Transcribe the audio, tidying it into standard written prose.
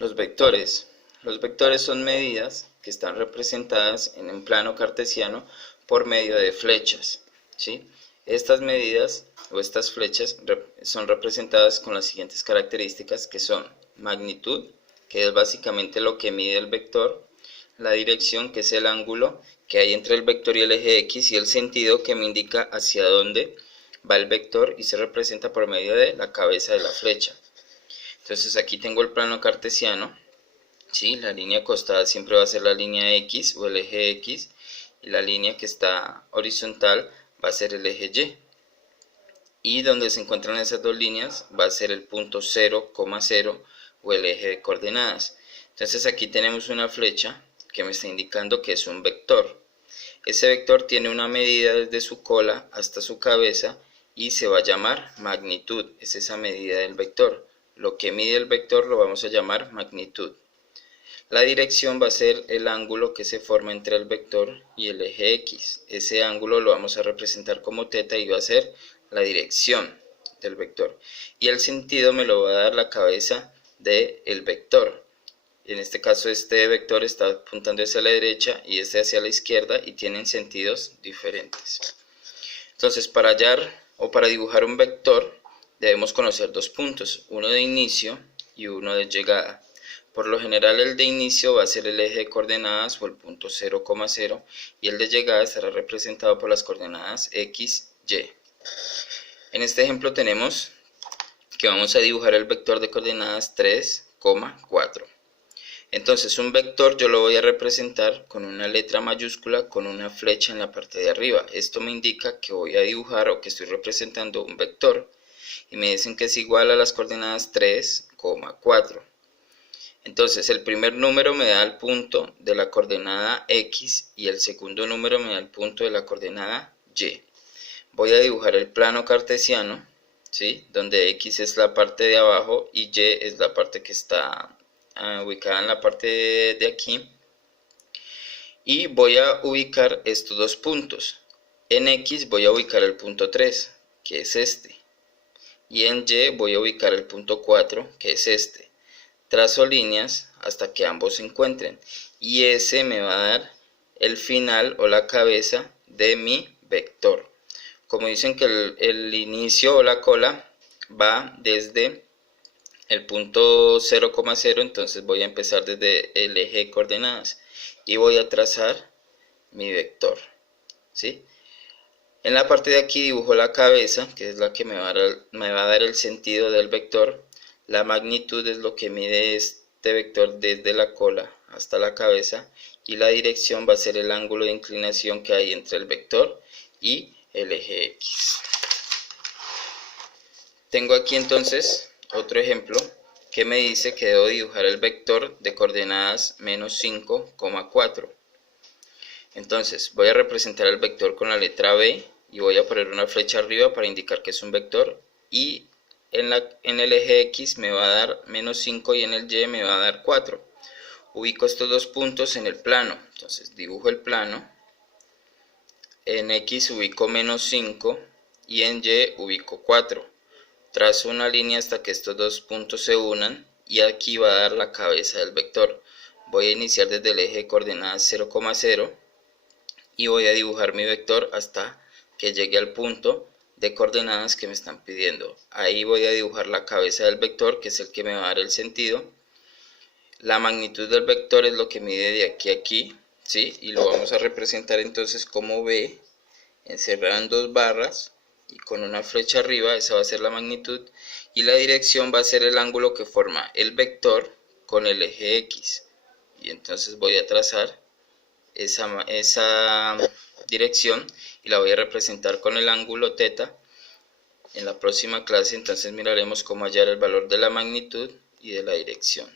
Los vectores. Los vectores son medidas que están representadas en un plano cartesiano por medio de flechas, ¿sí? Estas medidas o estas flechas son representadas con las siguientes características, que son magnitud, que es básicamente lo que mide el vector, la dirección, que es el ángulo que hay entre el vector y el eje X, y el sentido, que me indica hacia dónde va el vector y se representa por medio de la cabeza de la flecha. Entonces aquí tengo el plano cartesiano, ¿sí? La línea acostada siempre va a ser la línea X o el eje X, y la línea que está horizontal va a ser el eje Y. Y donde se encuentran esas dos líneas va a ser el punto 0, 0 o el eje de coordenadas. Entonces aquí tenemos una flecha que me está indicando que es un vector. Ese vector tiene una medida desde su cola hasta su cabeza y se va a llamar magnitud. Es esa medida del vector. Lo que mide el vector lo vamos a llamar magnitud. La dirección va a ser el ángulo que se forma entre el vector y el eje X. Ese ángulo lo vamos a representar como θ y va a ser la dirección del vector. Y el sentido me lo va a dar la cabeza del vector. En este caso este vector está apuntando hacia la derecha y este hacia la izquierda y tienen sentidos diferentes. Entonces para hallar o para dibujar un vector debemos conocer dos puntos, uno de inicio y uno de llegada. Por lo general el de inicio va a ser el eje de coordenadas o el punto 0, 0 y el de llegada estará representado por las coordenadas X, Y. En este ejemplo tenemos que vamos a dibujar el vector de coordenadas 3, 4. Entonces un vector yo lo voy a representar con una letra mayúscula con una flecha en la parte de arriba. Esto me indica que voy a dibujar o que estoy representando un vector. Y me dicen que es igual a las coordenadas 3, 4. Entonces el primer número me da el punto de la coordenada X y el segundo número me da el punto de la coordenada Y. Voy a dibujar el plano cartesiano, ¿sí? Donde X es la parte de abajo y Y es la parte que está ubicada en la parte de aquí, y voy a ubicar estos dos puntos. En X voy a ubicar el punto 3, que es este, y en Y voy a ubicar el punto 4, que es este. Trazo líneas hasta que ambos se encuentren, y ese me va a dar el final o la cabeza de mi vector. Como dicen que el inicio o la cola va desde el punto 0, 0, entonces voy a empezar desde el eje de coordenadas y voy a trazar mi vector, ¿sí? En la parte de aquí dibujo la cabeza, que es la que me va a dar el sentido del vector. La magnitud es lo que mide este vector desde la cola hasta la cabeza, y la dirección va a ser el ángulo de inclinación que hay entre el vector y el eje X. Tengo aquí entonces otro ejemplo que me dice que debo dibujar el vector de coordenadas menos 5, 4. Entonces voy a representar el vector con la letra B y voy a poner una flecha arriba para indicar que es un vector, y en el eje X me va a dar menos 5 y en el Y me va a dar 4. Ubico estos dos puntos en el plano, entonces dibujo el plano. En X ubico menos 5 y en Y ubico 4. Trazo una línea hasta que estos dos puntos se unan y aquí va a dar la cabeza del vector. Voy a iniciar desde el eje de coordenadas 0, 0 y voy a dibujar mi vector hasta que llegue al punto de coordenadas que me están pidiendo. Ahí voy a dibujar la cabeza del vector, que es el que me va a dar el sentido. La magnitud del vector es lo que mide de aquí a aquí, ¿sí? Y lo vamos a representar entonces como B, encerrado en dos barras y con una flecha arriba. Esa va a ser la magnitud, y la dirección va a ser el ángulo que forma el vector con el eje X, y entonces voy a trazar esa dirección y la voy a representar con el ángulo θ. En la próxima clase entonces miraremos cómo hallar el valor de la magnitud y de la dirección.